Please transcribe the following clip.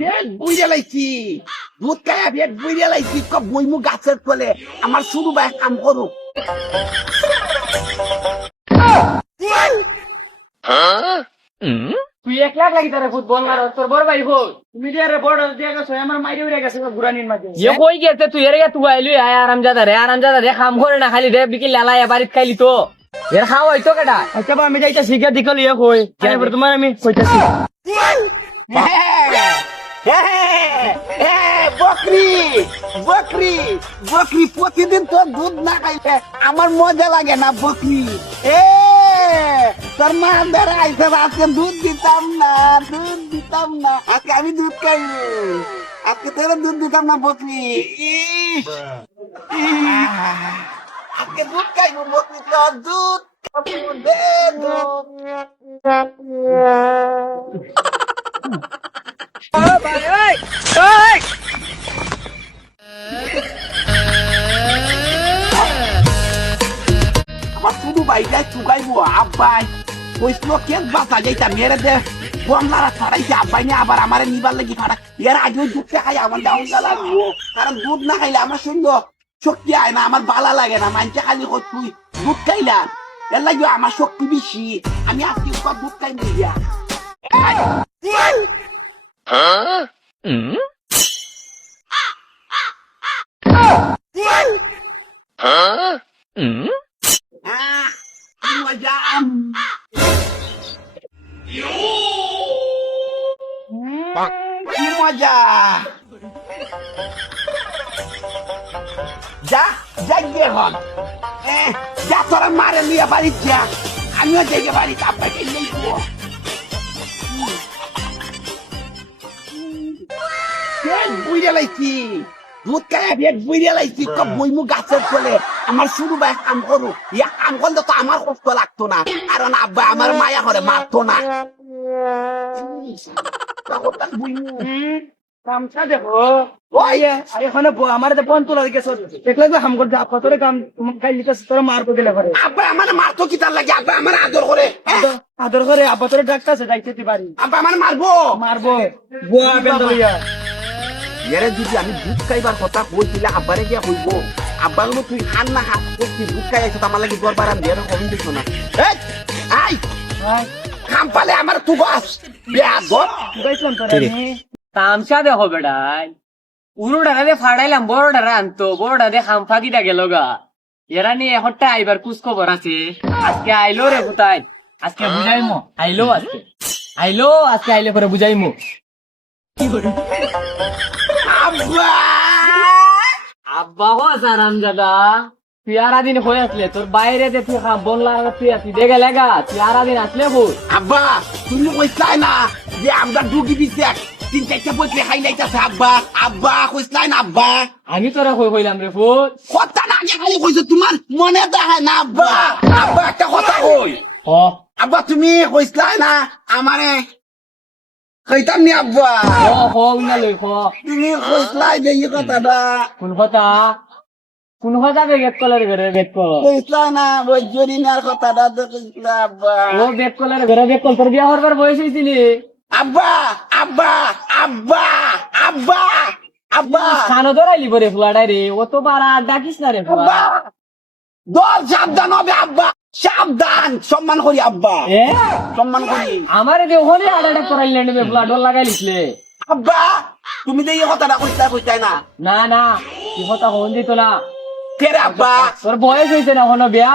পেট বুঝে লাইছি দুধ খাইয়া পেট বুঝে লাইছি কব বইমু গাছের তলে আমার শুরু ভাই কাম করুক তুই 1 লাখ লাগি তারে ফুটবল মার তোর বড় ভাই হল তুমি যে রে বড় দিয়ে গেছো আমার মাইরে উড়ে গেছে গুরানির মাঝে ये कोई गेते तू येरे तू आइलु आय आरामजादा रे काम करे ना खाली रे बिकी लाला बारित खाइली तो यार खाओ হইতো কেডা আচ্ছা বা আমি যাইতা শিখে দিকল ইয়ে কই এবার তোমার আমি কইতাছি বকরি বকরি বকরি প্রতিদিন তোর দুধ না খাইলে আমার মজা লাগে না বকরি তোর মা বেড়া আইসে আজকে দুধ দিতাম না আজকে আমি দুধ খাই আজকে তোর দুধ দিতাম না বকরি আজকে দুধ খাইবো বকরি তোর দুধ দে দুধ আমার শুধু বাইরে চুকাইবো আব্বাই ওই কেক বাসা যাইতা মেরে দে বমলারা ছড়াইছে আব্বাই নিয়ে আবার আমার নিবার লাগি ফাটা এর আগে ওই দুধটা খাই আমার ডাউন লাগবো কারণ দুধ না খাইলে আমার শরীর শক্তি আয় না আমার ভালো লাগে না মানছে খালি তুই দুধ খাইলাম এর লাগে আমার শক্তি বেশি আমি আজকে দুধ খাই দিয়া মজা কি মজা যা যাইয়ে হল যা তোরা মারে নিয়ে বাড়ি যা আমিও যাইয়ে বাড়ি আপনাকে নেই বুঝে লাইছি দুধ খাইয়া পেট বুঝে লাইছি কব বইমু গাছের তলে আমার শুরু ভাই কাম করুক ইয়া কাম করলে তো আমার কষ্ট লাগতো না কারণ আব্বা আমার মায়া করে মারতো না কামটা দেখো এখানে আমার ফোন তোলা গেছো দেখলে তো হাম করতে আপা তোরে কাম খাই লিখেছে তোরা মারবো দিলে পারে আব্বা আমার মারতো কি তার লাগে আব্বা আমার আদর করে আদর করে আপা তোরে ডাক্তারছে যাইতে পারি আব্বা আমার মারবো মারবো বুয়া বেন্দ লইয়া এরে যদি আমি দুধ খাইবার কথা কইছিলে আব্বারে গিয়া হইব আব্বা বলবো তুই খান না খা তুই দুধ খাই আইছো আমার লাগে দরবার আমি এর কম দিছ না আই খাম পালে আমার তু বাস বেয়াদব গাইছিলাম তোরে আমি তামসা দেখো বেড়াই উরুডারে দে ফাড়াইলাম বড়ডারে আনতো বড়ডারে খাম ফাঁকিটা গেল গা এরা নিয়ে এখনটা আইবার কুছ খবর আছে আজকে আইলো রে কোথায় আজকে বুঝাইমো আইলো আজকে আইলে করে বুঝাইমো আব্বা আব্বা হো আরামজাদা তুই দিন হয়ে আসলে তোর বাইরে যে তুই বনলা তুই আসি দেখে লেগা তুই দিন আসলে ভুল আব্বা তুমি কইছলাই না যে আমরা ডুগি দিছে 3-4টা বইতে খাই লাইতাছে আব্বা আব্বা কইছলাই না আব্বা আমি তোরা কইলাম রে ফুল কথা না আগে খালি কইছো তোমার মনে দেখে না আব্বা আব্বা একটা কথা কই আব্বা তুমি কইছলাই না আমারে কইতাম নি আব্বা না লই তুমি কইছলাই যে এই কথাটা কোন কথা বেগেট কলার ঘরে বেট কল কইছলাই না ওই জরিনার কথাটা তো কইছলা আব্বা ও বেট কলার ঘরে বেট কল তোর বিয়া হওয়ার বয়স হইছিলি আব্বা আব্বা আব্বা আব্বা আব্বা খানো ধরাইলি বরে ফুলাডাই রে ও তো বারা ডাকিস না রে ফুলা আব্বা দল সাবধান হবে আব্বা সাবধান সম্মান করি আব্বা সম্মান করি আমারে দে ওখানে আড়াটা করাইলেন বে ফুলা ডল লাগাইলিসলে আব্বা তুমি যে এই কথাটা কইছলাই না না কি কথা হন দিত না কে রে আব্বা তোর বয়স হইছে না হনো বিয়া